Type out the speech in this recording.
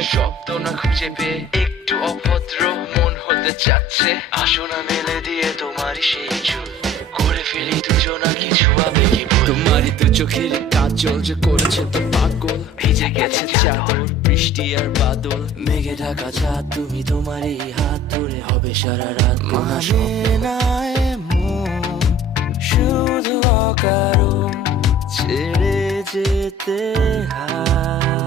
মনে শব্দ না খুঁজে পেয়ে একটু অভদ্র মন হতে চাচ্ছে। আসো না মেলে দিয়ে তোমারই সেই চুল, করে ফেলি দুজনা কিছু আবেগী ভুল। তোমারই তো চোখের কাজল যে করেছে তো পাগল, ভিজে গেছে চাদর বৃষ্টি আর বাদল, মেঘে ঢাকা চাঁদ তুমি তোমারই হাত ধরে হবে সারা রাত। মানে না এমন শুধু অকারণ ছেড়ে যেতে হয়।